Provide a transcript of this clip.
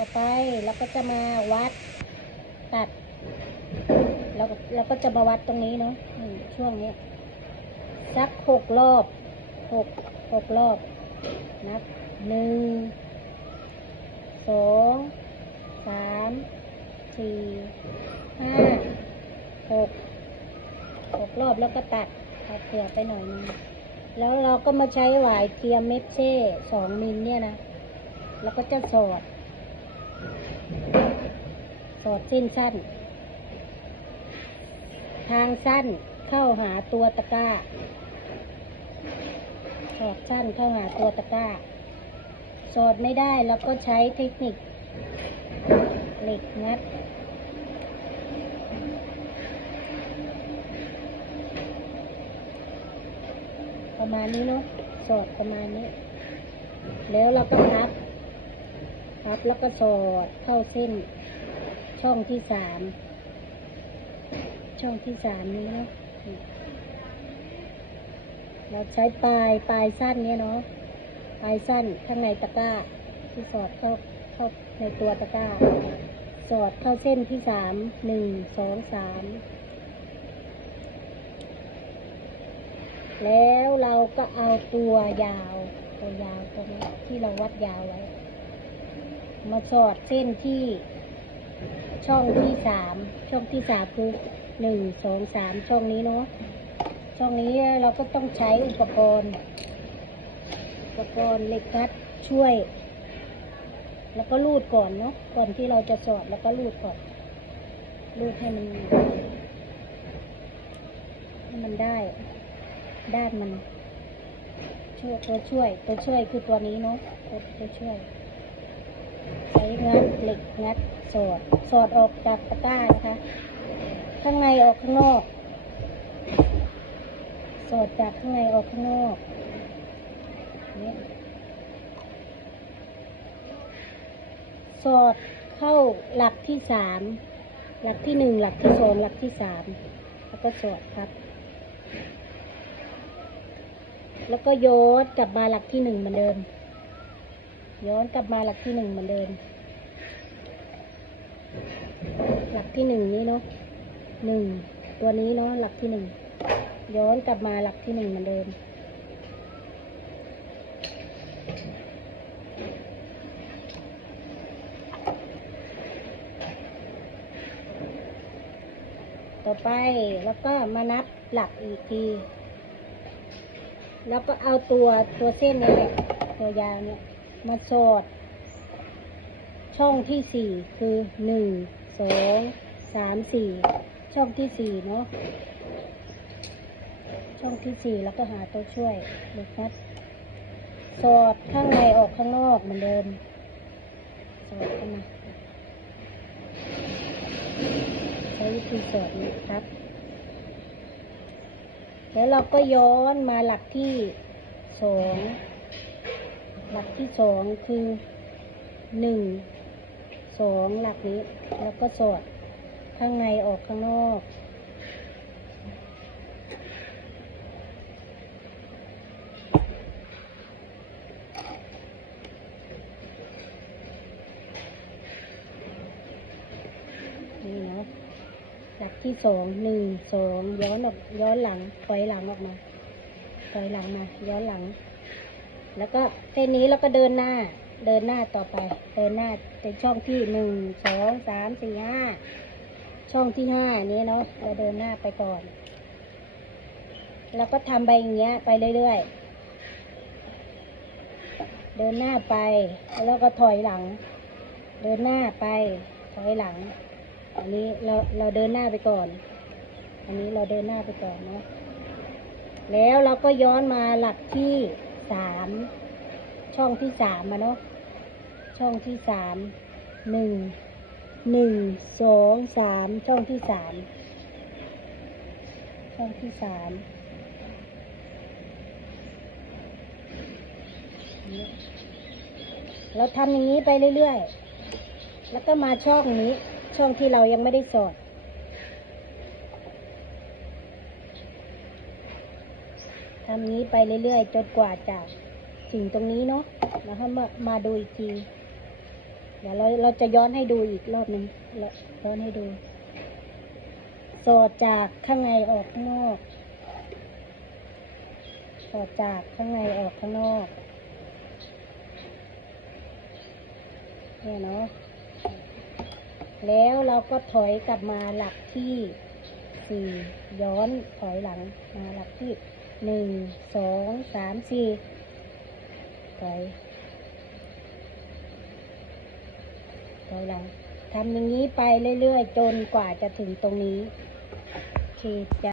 ต่อไปเราก็จะมาวัดตัดเราเราก็จะมาวัดตรงนี้เนาะช่วงนี้สักหกรอบหกหกรอบนับหนึ่งสองสามสี่ห้าหกหกรอบแล้วก็ตัดตัดเผื่อไปหน่อยนึงแล้วเราก็มาใช้หวายเทียมเม็ดเช่สองมิลเนี่ยนะ แล้วก็จะสอด อดเส้นสั้น ทางสั้นเข้าหาตัวตะกร้าสอดสั้นเข้าหาตัวตะกร้า สอดไม่ได้แล้วก็ใช้เทคนิคเหล็กงัดประมาณนี้เนาะสอดประมาณนี้ แล้วเราก็พับพับแล้วก็สอดเข้าเส้น ช่องที่สาม ช่องที่สามนี้เนาะเราใช้ปลายปลายสั้นเนี้ยเนาะปลายสั้นข้างในตะกร้า ที่สอดเข้าเข้าในตัวตะกร้า สอดเข้าเส้นที่สามหนึ่งสองสามแล้วเราก็เอาตัวยาวตัวยาวตรงนี้ที่เราวัดยาวไว้ มาสอดเส้นที่ ช่องที่สามช่องที่สามคือหนึ่งสองสามช่องนี้เนาะช่องนี้เราก็ต้องใช้อุปกรณ์ อุปกรณ์เหล็กงัดช่วย แล้วก็รูดก่อนเนาะก่อนที่เราจะสอดแล้วก็รูดก่อนรูดให้มันให้มันได้ ด้านมันช่วยตัวช่วย ตัวช่วยคือตัวนี้เนาะตัวช่วย ใช้งัดเหล็กงัด สอด สอดออกจากตะกร้านะคะ ข้างในออกข้างนอก สอดจากข้างในออกข้างนอกนี่สอดเข้าหลักที่สาม หลักที่หนึ่ง หลักที่สอง หลักที่สาม แล้วก็สอดครับ แล้วก็โยนกลับมาหลักที่หนึ่งเหมือนเดิม ย้อนกลับมาหลักที่หนึ่งเหมือนเดิม หลักที่หนึ่งนี้เนาะหนึ่งตัวนี้เนาะหลักที่หนึ่งย้อนกลับมาหลักที่หนึ่งเหมือนเดิมต่อไปแล้วก็มานับหลักอีกที แล้วก็เอาตัวตัวเส้นนี้แหละตัวยาวเนี่ยมาสอด ช่องที่สี่คือหนึ่งสองสามสี่ช่องที่สี่เนาะช่องที่สี่แล้วก็หาตัวช่วยเล็กนัดสอดข้างในออกข้างนอกเหมือนเดิมสอดเข้ามาใช้วิธีสอดนี้ครับ แล้วเราก็ย้อนมาหลักที่สองหลักที่สองคือหนึ่ง สองหลักนี้แล้วก็สอดข้างในออกข้างนอก นี่เนาะหลักที่สองหนึ่งสองย้อนออกย้อนหลังถอยหลังออกมาถอยหลังมาย้อนหลัง แล้วก็เส้นนี้แล้วก็เดินหน้า เดินหน้าต่อไป เดินหน้าเป็นช่องที่หนึ่งสองสามสี่ห้าช่องที่ห้านี้เนาะเราเดินหน้าไปก่อน แล้วก็ทำไปอย่างเงี้ย ไปเรื่อยๆ เดินหน้าไป แล้วก็ถอยหลัง เดินหน้าไป ถอยหลัง อันนี้เราเราเดินหน้าไปก่อน อันนี้เราเดินหน้าไปก่อนเนาะแล้วเราก็ย้อนมาหลักที่สามช่องที่สามมาเนาะ ช่องที่สามหนึ่งหนึ่งสองสามช่องที่สามช่องที่สามเราทำอย่างนี้ไปเรื่อยๆ แล้วก็มาช่องนี้ ช่องที่เรายังไม่ได้สอด ทำนี้ไปเรื่อยๆ จนกว่าจะถึงตรงนี้เนาะ แล้วให้มามาดูอีกที เดี๋ยวเราเราจะย้อนให้ดูอีกรอบหนึ่งย้อนให้ดู สอดจากข้างในออกข้างนอก สอดจากข้างในออกข้างนอก เนี่ยเนาะ แล้วเราก็ถอยกลับมาหลักที่สี่ย้อนถอยหลังมาหลักที่หนึ่งสองสามสี่ถอย ถอยหลังทำอย่างนี้ไปเรื่อยๆ จนกว่าจะถึงตรงนี้โอเคจ้ะ